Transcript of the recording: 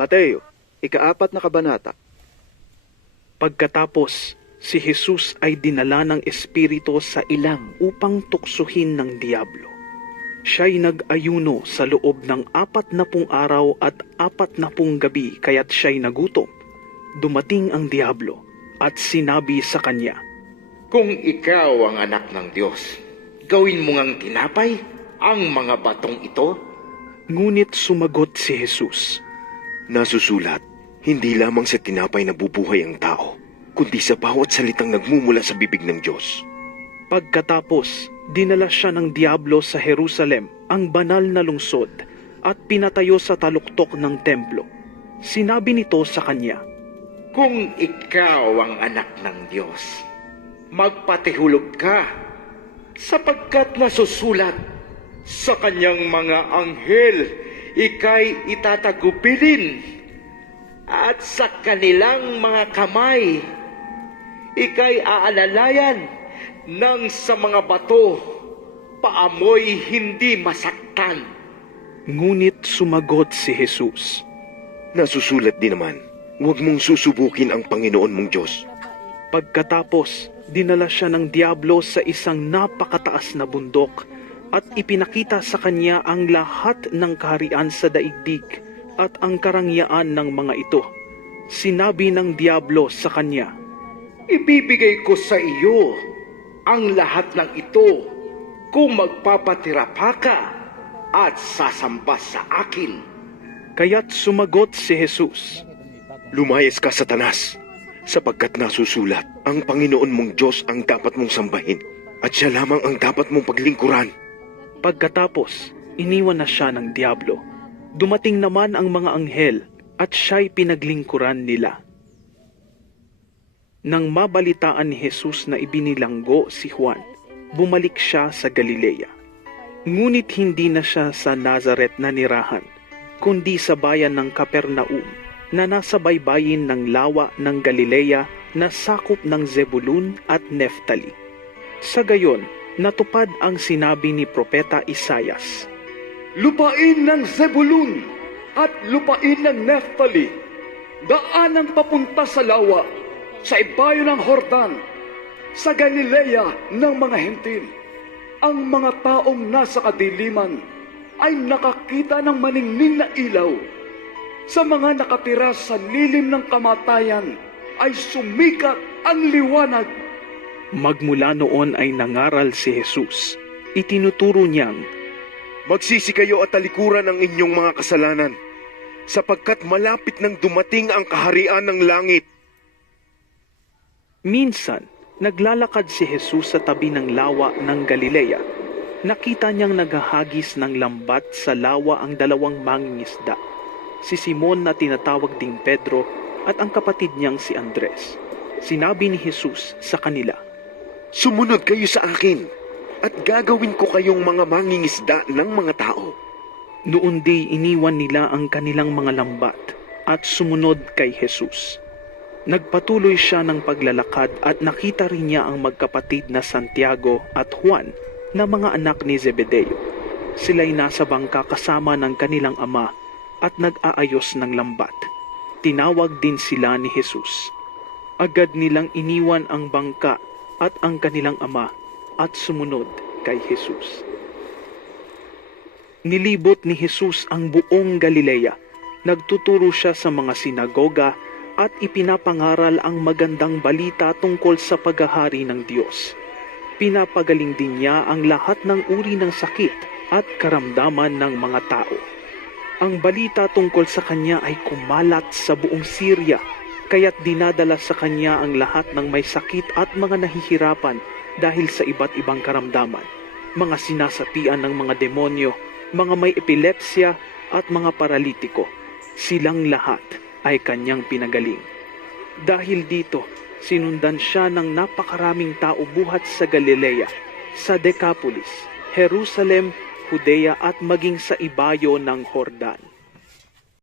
Mateo, ika-4 na kabanata. Pagkatapos, si Jesus ay dinala ng Espiritu sa ilang upang tuksuhin ng Diablo. Siya'y nag-ayuno sa loob ng 40 araw at 40 gabi kaya't siya'y nagutom. Dumating ang Diablo at sinabi sa kanya, Kung ikaw ang anak ng Diyos, gawin mo ngang tinapay ang mga batong ito. Ngunit sumagot si Jesus, Nasusulat, hindi lamang sa tinapay na bubuhay ang tao, kundi sa bawat salitang nagmumula sa bibig ng Diyos. Pagkatapos, dinala siya ng Diablo sa Jerusalem, ang banal na lungsod, at pinatayo sa taluktok ng templo. Sinabi nito sa kanya, Kung ikaw ang anak ng Diyos, magpatihulog ka, sapagkat nasusulat, sa kanyang mga anghel, ika'y itatagubilin, at sa kanilang mga kamay, ika'y aalalayan nang sa mga bato, paamoy hindi masaktan. Ngunit sumagot si Jesus, Nasusulat din naman, huwag mong susubukin ang Panginoon mong Diyos. Pagkatapos, dinala siya ng Diablo sa isang napakataas na bundok at ipinakita sa kanya ang lahat ng kaharian sa daigdig at ang karangyaan ng mga ito. Sinabi ng Diablo sa kanya, Ibibigay ko sa iyo ang lahat ng ito kung magpapatirapa ka at sasamba sa akin. Kaya't sumagot si Jesus, Lumayas ka, Satanas, sapagkat nasusulat, ang Panginoon mong Diyos ang dapat mong sambahin, at siya lamang ang dapat mong paglingkuran. Pagkatapos, iniwan na siya ng Diablo. Dumating naman ang mga anghel at siya'y pinaglingkuran nila. Nang mabalitaan ni Jesus na ibinilanggo si Juan, bumalik siya sa Galilea. Ngunit hindi na siya sa Nazaret na nirahan, kundi sa bayan ng Capernaum na nasa baybayin ng lawa ng Galilea na sakop ng Zebulun at Neftali. Sa gayon, natupad ang sinabi ni Propeta Isaias, Lupain ng Zebulun at lupain ng Neftali, daanang papunta sa lawa, sa ibayo ng Hordan, sa Galilea ng mga hentil. Ang mga taong nasa kadiliman ay nakakita ng maningning na ilaw. Sa mga nakatira sa lilim ng kamatayan ay sumikat ang liwanag. Magmula noon ay nangaral si Jesus. Itinuturo niyang, Magsisi kayo at talikuran ang inyong mga kasalanan, sapagkat malapit nang dumating ang kaharian ng langit. minsan, naglalakad si Jesus sa tabi ng lawa ng Galilea. Nakita niyang naghahagis ng lambat sa lawa ang 2 mangingisda, si Simon na tinatawag ding Pedro at ang kapatid niyang si Andres. Sinabi ni Jesus sa kanila, Sumunod kayo sa akin, at gagawin ko kayong mga mangingisda ng mga tao. Noon di iniwan nila ang kanilang mga lambat at sumunod kay Jesus. Nagpatuloy siya ng paglalakad at nakita rin niya ang magkapatid na Santiago at Juan na mga anak ni Zebedeo. Sila'y nasa bangka kasama ng kanilang ama at nag-aayos ng lambat. Tinawag din sila ni Jesus. Agad nilang iniwan ang bangka at ang kanilang ama at sumunod kay Jesus. Nilibot ni Jesus ang buong Galilea. Nagtuturo siya sa mga sinagoga at ipinapangaral ang magandang balita tungkol sa paghahari ng Diyos. Pinapagaling din niya ang lahat ng uri ng sakit at karamdaman ng mga tao. Ang balita tungkol sa kanya ay kumalat sa buong Syria, kaya't dinadala sa kanya ang lahat ng may sakit at mga nahihirapan dahil sa iba't ibang karamdaman, mga sinasapian ng mga demonyo, mga may epilepsya at mga paralitiko. Silang lahat ay kanyang pinagaling. Dahil dito, sinundan siya ng napakaraming tao buhat sa Galilea, sa Decapolis, Jerusalem, Judea at maging sa ibayo ng Jordan.